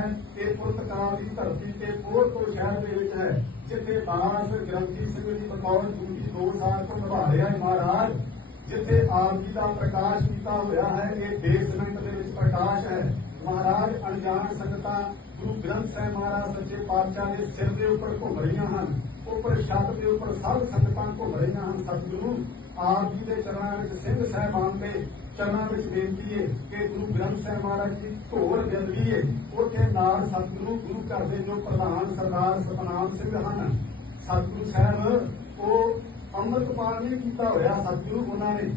ਹੈ ਇਹ ਪੁਰਤਗਾਲ ਦੀ ਧਰਤੀ ਤੇ ਪੋਰਟੋ ਸ਼ਹਿਰ ਦੇ ਵਿੱਚ ਹੈ, ਜਿੱਥੇ ਦਾਸ ਗ੍ਰੰਥੀ ਸਿੰਘ ਦੀ ਬਕੌਰ ਡਿਊਟੀ 2 ਸਾਲ ਤੋਂ ਨਿਭਾ ਰਿਹਾ ਹੈ ਮਹਾਰਾਜ। ਜਿੱਥੇ ਆਪ ਜੀ ਦਾ ਪ੍ਰਕਾਸ਼ ਕੀਤਾ ਹੋਇਆ ਹੈ, ਇਹ ਦੇਸ਼ ਦੇ ਵਿੱਚ ਪ੍ਰਕਾਸ਼ ਹੈ। ਮਹਾਰਾਜ ਅਣਜਾਣ ਸੰਗਤਾਂ, ਗੁਰੂ ਗ੍ਰੰਥ ਸਾਹਿਬ ਮਹਾਰਾਜ ਸੱਚੇ ਪਾਤਸ਼ਾਹ ਦੇ ਸਿਰ ਦੇ ਉੱਪਰ ਘੁੰਮ ਰਹੀਆਂ ਹਨ, ਉੱਪਰ ਛੱਤ ਦੇ ਉੱਪਰ ਸਭ ਸੰਗਤਾਂ ਘੁੰਮ ਰਹੀਆਂ ਹਨ, ਸਤਿਗੁਰੂ, ਆਪ ਜੀ ਦੇ ਚਰਨਾਂ ਵਿੱਚ ਸਿੰਘ ਸਾਹਿਬਾਨ ਦੇ ਚਰਨਾਂ ਵਿੱਚ ਬੇਨਤੀ ਹੈ ਕਿ ਗੁਰੂ ਗ੍ਰੰਥ ਸਾਹਿਬ ਮਹਾਰਾਜ ਜੀ ਢੋਲ ਜਲਦੀ ਹੈ, ਉੱਥੇ ਨਾਲ ਸਤਿਗੁਰੂ, ਗੁਰੂ ਘਰ ਦੇ ਜੋ ਪ੍ਰਧਾਨ ਸਰਦਾਰ ਸਤਨਾਮ ਸਿੰਘ ਹਨ, ਸਤਿਗੁਰੂ ਸਾਹਿਬ, ਉਹ ਅੰਮ੍ਰਿਤ ਪਾਨ ਕੀਤਾ ਹੋਇਆ ਸਤਿਗੁਰੂ ਉਹਨਾਂ ਨੇ।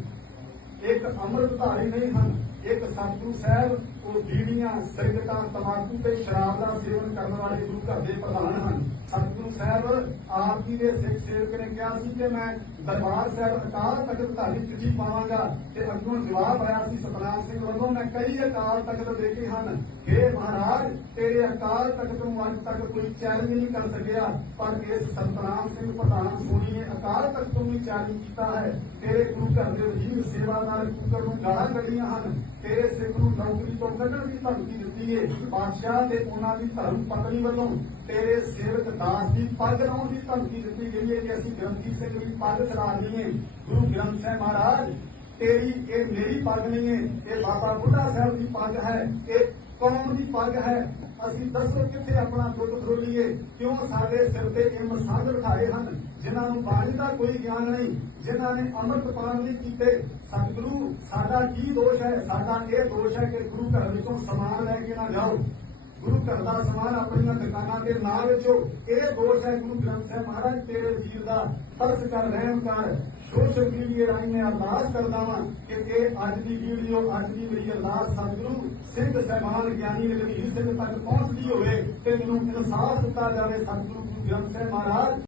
ਇੱਕ ਅੰਮ੍ਰਿਤ ਧਾਰੀ ਨਹੀਂ ਹਨ ਇੱਕ ਸਤਿਗੁਰੂ ਸਾਹਿਬ, ਉਹ ਬੀੜੀਆਂ ਸਿਗਰਟਾਂ ਤਮਾਕੂ ਤੇ ਸ਼ਰਾਬ ਦਾ ਸੇਵਨ ਕਰਨ ਵਾਲੇ ਗੁਰੂ ਘਰ ਦੇ ਪ੍ਰਧਾਨ ਹਨ। ਸਤਿਗੁਰੂ ਸਾਹਿਬ, ਆਪ ਜੀ ਦੇ ਸਿੱਖ ਸੇਵਕ ਨੇ ਕਿਹਾ ਸੀ ਕਿ ਮੈਂ ਦਰਬਾਰ ਸਾਹਿਬ ਅਕਾਲ ਤਖਤ ਧਾਰੀ ਚਿੱਠੀ ਪਾਵਾਂਗਾ ਤੇ ਅੱਗੋਂ ਜਵਾਬ ਆਇਆ ਸੀ ਸਤਨਾਮ ਸਿੰਘ ਵੱਲੋਂ, ਮੈਂ ਕਈ ਅਕਾਲ ਤਖਤ ਦੇਖੇ ਹਨ। हे ਮਹਾਰਾਜ, ਤੇਰੇ ਅਕਾਲ ਤਖਤ ਨੂੰ ਅੱਜ ਤੱਕ ਕੋਈ ਚੈਲੰਜ ਨਹੀਂ ਕਰ ਸਕਿਆ, ਪਰ ਇਸ ਸਤਨਾਮ ਸਿੰਘ ਪ੍ਰਧਾਨ ਸੋਨੀ ਨੇ ਅਕਾਲ ਤਖਤ ਨੂੰ ਵੀ ਕੀਤਾ ਹੈ। ਤੇਰੇ ਗੁਰੂ ਘਰ ਦੇ ਵਜ਼ੀਰ ਸੇਵਾਦਾਰ ਕੁਕਰ ਨੂੰ ਗਾਲਾਂ ਕੱਢੀਆਂ ਹਨ। ਤੇਰੇ ਸਿੱਖ ਨੂੰ ਨੌਕਰੀ ਤੋਂ ਕੱਢਣ ਦੀ ਧਮਕੀ ਦਿੱਤੀ ਹੈ ਬਾਦਸ਼ਾਹ ਤੇ ਉਹਨਾਂ ਦੀ ਧਰਮ ਪਤਨੀ ਵੱਲੋਂ ਤੇਰੇ ਸੇਵਕ ਦਾਸ ਦੀ ਪੱਗ ਲਾਉਣ ਦੀ ਧਮਕੀ ਦਿੱਤੀ ਗਈ ਹੈ ਕਿ ਅਸੀਂ ਗ੍ਰੰਥੀ ਸਿੰਘ ਦੀ ਪੱਗ ਚੜਾ ਲਈਏ, ਗੁਰੂ ਗ੍ਰੰਥ ਸਾਹਿਬ ਮਹਾਰਾਜ, ਤੇਰੀ ਇਹ ਮੇਰੀ ਪੱਗ ਨਹੀਂ ਹੈ ਇਹ ਬਾਬਾ ਬੁੱਢਾ ਸਾਹਿਬ ਦੀ ਪੱਗ ਹੈ। ਇਹ ਕੌਮ ਦੀ ਪੱਗ ਹੈ। ਅਸੀਂ ਦੱਸੋ ਕਿੱਥੇ ਆਪਣਾ ਦੁੱਧ ਖੋਲੀਏ? ਕਿਉਂ ਸਾਡੇ ਸਿਰ ਤੇ ਇਹ ਮਸਾਜ ਬਿਠਾਏ ਹਨ? ਜਿਨ੍ਹਾਂ ਨੂੰ ਬਾਣੀ ਦਾ ਕੋਈ ਗਿਆਨ ਨਹੀਂ, ਜਿਨ੍ਹਾਂ ਨੇ ਅੰਮ੍ਰਿਤ ਪਾਨ ਨਹੀਂ ਕੀਤੇ, ਸਤਿਗੁਰੂ, ਸਾਡਾ ਕੀ ਦੋਸ਼ ਹੈ? ਸਾਡਾ ਇਹ ਦੋਸ਼ ਹੈ ਕਿ ਗੁਰੂ ਘਰ ਵਿੱਚੋਂ ਸਮਾਨ ਲੈ ਕੇ ਨਾ ਜਾਓ। ਗੁਰੂ ਘਰ ਦਾ ਸਮਾਨ ਆਪਣੀਆਂ ਦੁਕਾਨਾਂ ਦੇ ਨਾਲ ਵੇਚੋ। ਇਹ ਦੋਸ਼ ਹੈ ਗੁਰੂ ਗ੍ਰੰਥ ਸਾਹਿਬ ਮਹਾਰਾਜ, ਤੇਰੇ ਵੀਰ ਦਾ ਤਰਸ ਕਰ ਰਹਿਮ ਕਰ ਸੋਸ਼ਲ ਮੀਡੀਆ ਰਾਹੀਂ ਮੈਂ ਅਰਦਾਸ ਕਰਦਾ ਵਾਂ ਕਿ ਇਹ ਅੱਜ ਦੀ ਵੀਡੀਓ, ਅੱਜ ਦੀ ਮੇਰੀ ਅਰਦਾਸ ਸਤਿਗੁਰੂ ਸਿੰਘ ਸਹਿਬਾਨ, ਗਿਆਨੀ ਰਵੀਰ ਸਿੰਘ ਤੱਕ ਪਹੁੰਚਦੀ ਹੋਵੇ ਤੇ ਮੈਨੂੰ ਇਨਸਾਫ ਦਿੱਤਾ ਜਾਵੇ ਸਤਿਗੁਰੂ ਗੁਰੂ ਗ੍ਰੰਥ ਸਾਹਿਬ ਮਹਾਰਾਜ।